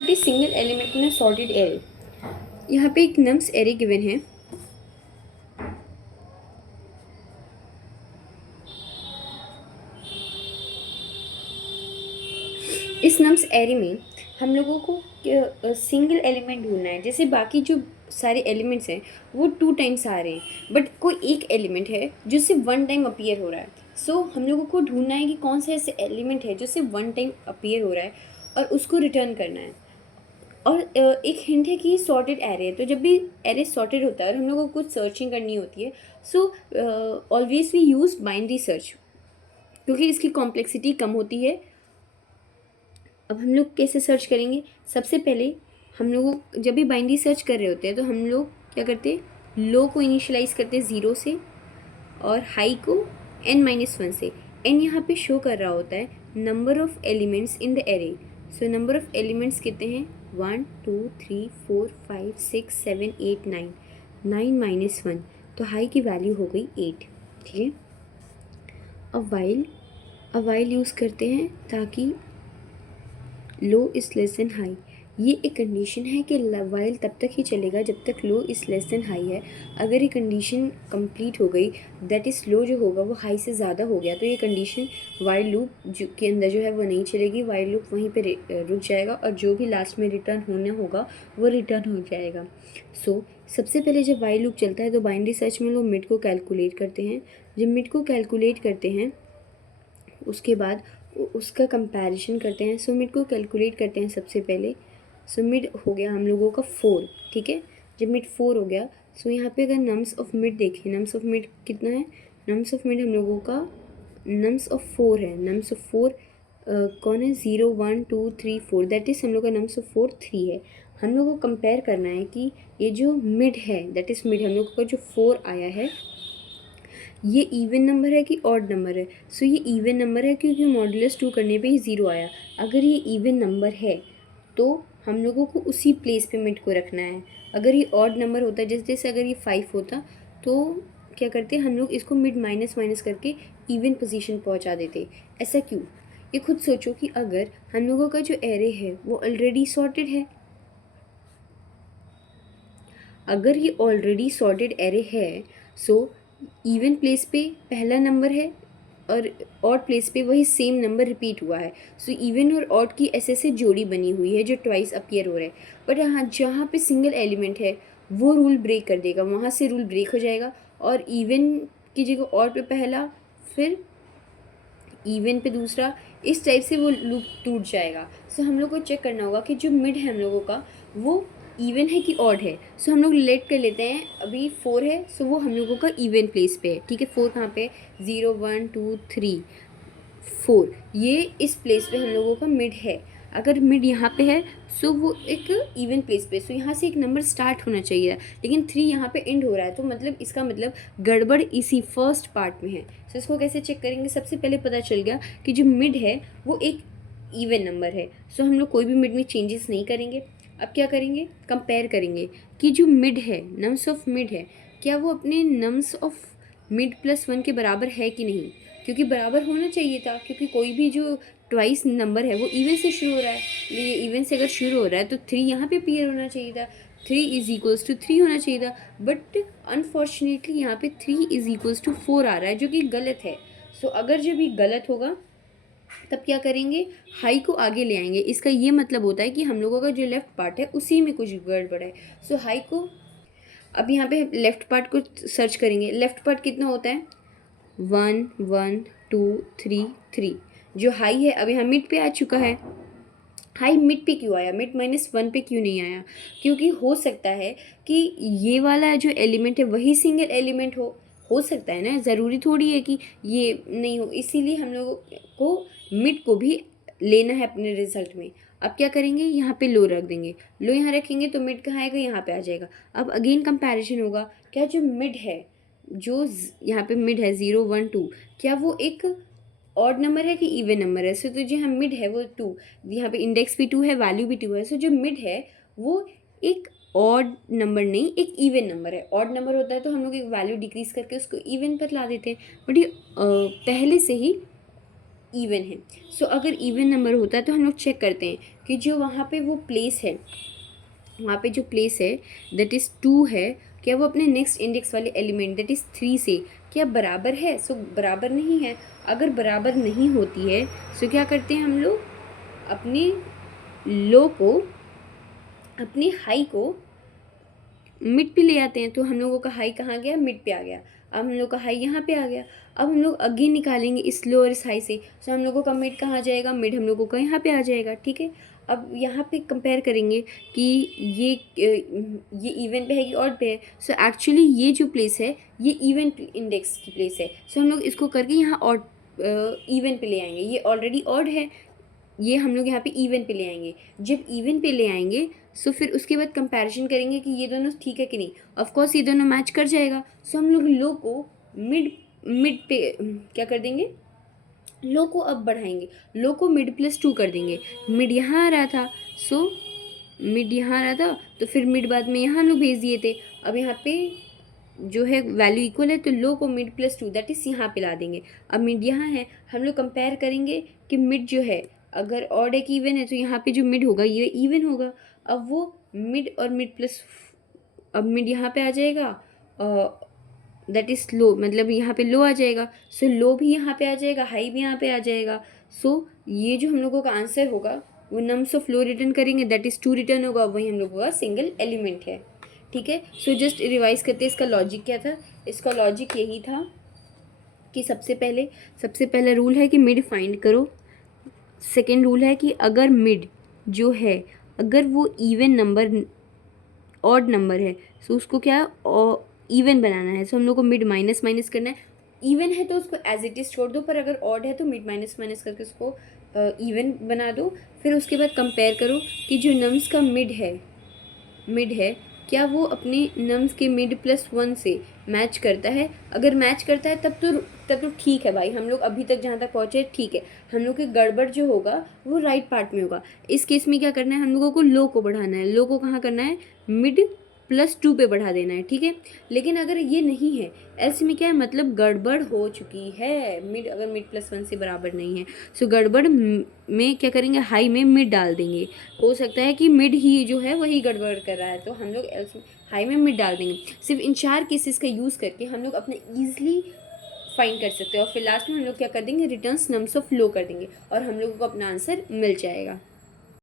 Single element in sorted array. यहाँ पे एक नम्स एरे गिवन है। इस नम्स एरे में हम लोगों को सिंगल एलिमेंट ढूंढना है। जैसे बाकी जो सारे एलिमेंट्स हैं वो 2 टाइम्स आ रहे हैं, बट कोई एक एलिमेंट है जो सिर्फ 1 टाइम अपीयर हो रहा है। सो हम लोगों को ढूंढना है कि कौन सा ऐसे एलिमेंट है जो सिर्फ 1 टाइम अपीयर हो रहा है और उसको रिटर्न करना है। और एक हिंट है कि ये सॉर्टेड एरे है, तो जब भी एरे सॉर्टेड होता है और हम लोगों को कुछ सर्चिंग करनी होती है, so always we use binary search, क्योंकि इसकी कॉम्प्लेक्सिटी कम होती है। अब हम लोग कैसे सर्च करेंगे? सबसे पहले हम लोग जब भी बाइनरी सर्च कर रहे होते हैं तो हम लोग क्या करते हैं, लो को इनिशियलाइज करते हैं 0 से और हाई को n-1 से। n यहाँ पे शो कर रहा होता है number of elements in the array. So number of elements कितने हैं? 1 2 3 4 5 6 7 8 9। 9-1, तो हाई की वैल्यू हो गई 8। ठीक है। अब वाइल यूज़ करते हैं ताकि लो इज़ लेस देन हाई। ये एक कंडीशन है कि वाइल तब तक ही चलेगा जब तक लो इज़ लेस देन हाई है। अगर ये कंडीशन कंप्लीट हो गई, दैट इज़ लो जो होगा वो हाई से ज़्यादा हो गया, तो ये कंडीशन वाइल लूप के अंदर जो है वो नहीं चलेगी। वाइल लूप वहीं पे रुक जाएगा और जो भी लास्ट में रिटर्न होना होगा वो रिटर्न हो जाएगा। सबसे पहले जब वाइल लूप चलता है तो बाइनरी सर्च में लोग मिड को कैलकुलेट करते हैं। जब मिड को कैलकुलेट करते हैं उसके बाद उसका कंपैरिजन करते हैं। सो मिड को कैलकुलेट करते हैं सबसे पहले। सो मिड हो गया हम लोगों का 4। ठीक है। जब मिड 4 हो गया, सो यहाँ पे अगर नम्स ऑफ मिड देखें, नम्स ऑफ मिड कितना है? नम्स ऑफ मिड हम लोगों का नम्स ऑफ 4 है। नम्स ऑफ 4 कौन है? 0 1 2 3 4, दैट इज़ हम लोग का नम्स ऑफ 4 3 है। हम लोग को कंपेयर करना है कि ये जो मिड है, दैट इज़ मिड, हम लोग का जो 4 आया है ये इवन नंबर है कि ऑड नंबर है? सो ये इवन नंबर है क्योंकि मॉड्यूलस 2 करने पे ही 0 आया। अगर ये इवन नंबर है तो हम लोगों को उसी प्लेस पे मिड को रखना है। अगर ये ऑड नंबर होता, जैसे अगर ये 5 होता तो क्या करते हम लोग इसको मिड माइनस माइनस करके इवन पोजीशन पहुंचा देते। ऐसा क्यों? ये खुद सोचो कि अगर हम लोगों का जो एरे है वो ऑलरेडी सॉर्टेड है, अगर ये ऑलरेडी सॉर्टेड एरे है, सो इवन प्लेस पे पहला नंबर है और ऑड प्लेस पे वही सेम नंबर रिपीट हुआ है। सो इवन और ऑड की ऐसे जोड़ी बनी हुई है जो ट्वाइस अपीयर हो रहा है। बट यहाँ जहाँ पे सिंगल एलिमेंट है वो रूल ब्रेक कर देगा, वहाँ से रूल ब्रेक हो जाएगा और इवन की जगह ऑड पे पहला, फिर इवन पे दूसरा, इस टाइप से वो लूप टूट जाएगा। सो हम लोग को चेक करना होगा कि जो मिड है हम लोगों का वो इवन है कि ऑड है। सो हम लोग लेट कर लेते हैं, अभी 4 है, सो वो हम लोगों का इवन प्लेस पे है। ठीक है। 4 कहाँ पे? 0 1 2 3 4, ये इस प्लेस पे हम लोगों का मिड है। अगर मिड यहाँ पे है सो वो एक इवन प्लेस पे, सो यहाँ से एक नंबर स्टार्ट होना चाहिए, लेकिन 3 यहाँ पे एंड हो रहा है, तो मतलब इसका मतलब गड़बड़ इसी फर्स्ट पार्ट में है। सो इसको कैसे चेक करेंगे? सबसे पहले पता चल गया कि जो मिड है वो एक इवन नंबर है। सो हम लोग कोई भी मिड में चेंजेस नहीं करेंगे। अब क्या करेंगे? कंपेयर करेंगे कि जो मिड है, नम्स ऑफ मिड है, क्या वो अपने नम्स ऑफ मिड प्लस 1 के बराबर है कि नहीं, क्योंकि बराबर होना चाहिए था, क्योंकि कोई भी जो ट्वाइस नंबर है वो इवन से शुरू हो रहा है। ये इवन से अगर शुरू हो रहा है तो 3 यहाँ पे अपीयर होना चाहिए था, 3 इज इक्वल्स टू 3 होना चाहिए था। बट अनफॉर्चुनेटली यहाँ पे 3 इज इक्वल्स टू 4 आ रहा है, जो कि गलत है। सो अगर जब ये गलत होगा तब क्या करेंगे? हाई को आगे ले आएंगे। इसका ये मतलब होता है कि हम लोगों का जो लेफ्ट पार्ट है उसी में कुछ गड़बड़ है। सो हाई को, अब यहाँ पे लेफ्ट पार्ट को सर्च करेंगे। लेफ्ट पार्ट कितना होता है? 1 1 2 3 3। जो हाई है अब यहाँ मिड पे आ चुका है। हाई मिड पे क्यों आया? मिड -1 पे क्यों नहीं आया? क्योंकि हो सकता है कि ये वाला जो एलिमेंट है वही सिंगल एलिमेंट हो सकता है ना, ज़रूरी थोड़ी है कि ये नहीं हो। इसीलिए हम लोगों को मिड को भी लेना है अपने रिजल्ट में। अब क्या करेंगे? यहाँ पे लो रख देंगे। लो यहाँ रखेंगे तो मिड कहाँ आएगा? यहाँ पे आ जाएगा। अब अगेन कंपैरिजन होगा, क्या जो मिड है, जो यहाँ पे मिड है 0 1 2, क्या वो एक ऑड नंबर है कि इवन नंबर है? सो तो जो हम मिड है वो 2, यहाँ पे इंडेक्स भी 2 है, वैल्यू भी 2 है। सो जो मिड है वो एक ऑड नंबर नहीं, एक इवन नंबर है। ऑड नंबर होता है तो हम लोग एक वैल्यू डिक्रीज करके उसको इवन पर ला देते हैं, बट ये पहले से ही इवन है। सो अगर इवन नंबर होता है तो हम लोग चेक करते हैं कि जो वहाँ पे वो प्लेस है, वहाँ पे जो प्लेस है दैट इज़ 2 है, क्या वो अपने नेक्स्ट इंडेक्स वाले एलिमेंट दैट इज़ 3 से क्या बराबर है। सो बराबर नहीं है। अगर बराबर नहीं होती है सो क्या करते हैं हम लोग, अपने लो को, अपने हाई को मिड पे ले आते हैं। तो हम लोगों का हाई कहाँ गया, मिड पे आ गया। अब हम लोग का हाई यहाँ पे आ गया। अब हम लोग अगेन निकालेंगे इस लो और इस हाई से। सो हम लोगों का मिड कहाँ जाएगा, मिड हम लोगों का यहाँ पे आ जाएगा। ठीक है, अब यहाँ पे कंपेयर करेंगे कि ये इवन पे है कि ऑड पे है। सो एक्चुअली ये जो प्लेस है ये इवन इंडेक्स की प्लेस है। सो हम लोग इसको करके यहाँ ऑड इवन पे ले आएंगे। ये ऑलरेडी ऑड है, ये हम लोग यहाँ पे इवन पे ले आएंगे। जब इवन पे ले आएंगे सो फिर उसके बाद कंपैरिजन करेंगे कि ये दोनों ठीक है कि नहीं। ऑफ कोर्स ये दोनों मैच कर जाएगा। सो हम लोग लो को मिड मिड पे क्या कर देंगे, लो को अब बढ़ाएंगे, लो को मिड +2 कर देंगे। मिड यहाँ आ रहा था, सो मिड यहाँ आ रहा था तो फिर मिड बाद में यहाँ हम लोग भेज दिए थे। अब यहाँ पे जो है वैल्यू इक्वल है तो लो को मिड +2 दैट इज़ यहाँ पे ला देंगे। अब मिड यहाँ है, हम लोग कंपेयर करेंगे कि मिड जो है अगर ऑड है कि इवन है, तो यहाँ पे जो मिड होगा ये इवन होगा। अब वो मिड और मिड प्लस, अब मिड यहाँ पे आ जाएगा दैट इज़ लो, मतलब यहाँ पे लो आ जाएगा। सो लो भी यहाँ पे आ जाएगा, हाई भी यहाँ पे आ जाएगा। सो ये जो हम लोगों का आंसर होगा वो नम्स ऑफ लो रिटर्न करेंगे दैट इज़ 2 रिटर्न होगा, वही हम लोगों का सिंगल एलिमेंट है। ठीक है, सो जस्ट रिवाइज करते हैं इसका लॉजिक क्या था। इसका लॉजिक यही था कि सबसे पहला रूल है कि मिड फाइंड करो। सेकेंड रूल है कि अगर मिड जो है अगर वो इवन नंबर ऑड नंबर है सो उसको क्या इवन बनाना है। सो हम लोग को मिड माइनस माइनस करना है। इवन है तो उसको एज इट इज़ छोड़ दो, पर अगर ऑड है तो मिड माइनस माइनस करके उसको इवन बना दो। फिर उसके बाद कंपेयर करो कि जो नम्स का मिड है क्या वो अपने नम्स के मिड +1 से मैच करता है। अगर मैच करता है तब तो ठीक है भाई, हम लोग अभी तक जहाँ तक पहुँचे ठीक है। हम लोग के गड़बड़ जो होगा वो राइट पार्ट में होगा। इस केस में क्या करना है, हम लोगों को लो को बढ़ाना है। लो को कहाँ करना है, मिड +2 पे बढ़ा देना है। ठीक है, लेकिन अगर ये नहीं है, ऐसे में क्या है, मतलब गड़बड़ हो चुकी है। मिड अगर मिड +1 से बराबर नहीं है सो गड़बड़ में क्या करेंगे, हाई में मिड डाल देंगे। हो सकता है कि मिड ही जो है वही गड़बड़ कर रहा है, तो हम लोग हाई में मिड डाल देंगे। सिर्फ इन 4 केसेस का यूज़ करके हम लोग अपने ईजिली फाइंड कर सकते हैं। और फिर लास्ट में हम लोग क्या कर देंगे, रिटर्न्स नम्स ऑफ लो कर देंगे और हम लोगों को अपना आंसर मिल जाएगा।